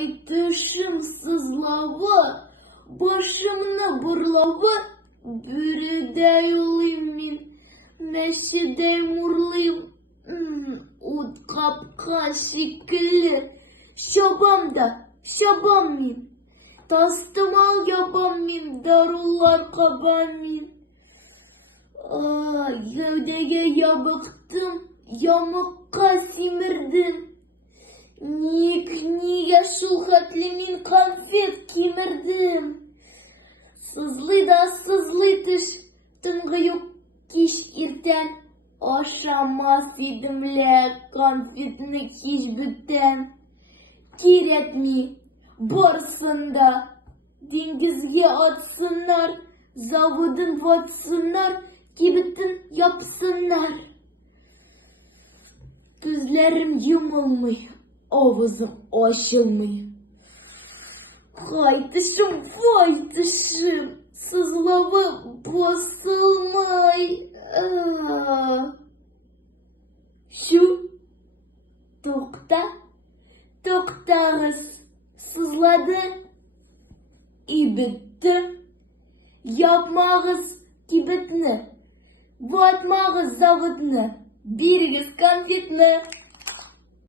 Кайтышым сызлавы, башымны бурлавы, бүредей улым мин, мәшедей мурлыйм, ут капка шикелле, шабам мин, тастымал ябам мин, дарулар кабам мин. Гәүдәгә ябыктым, ямыкка симердем. Нигә шул хәтле мин конфет кимердем? Сызлый да сызлый теш, төнге юк кич иртән. Ашамас идем лә конфетны кич бүтән. Кирәкми барсын да, диңгезгә атсыннар, заводын ватсыннар, кибетен япсыннар. Күзләрем йомылмый, авызым ачылмый. Кайтышым, вай тышым, сызлавы басылмай. Шу, туктагыз, сызлады, и бетте. Япмагыз кибетне, ватмагыз заводны, бирегез конфетны.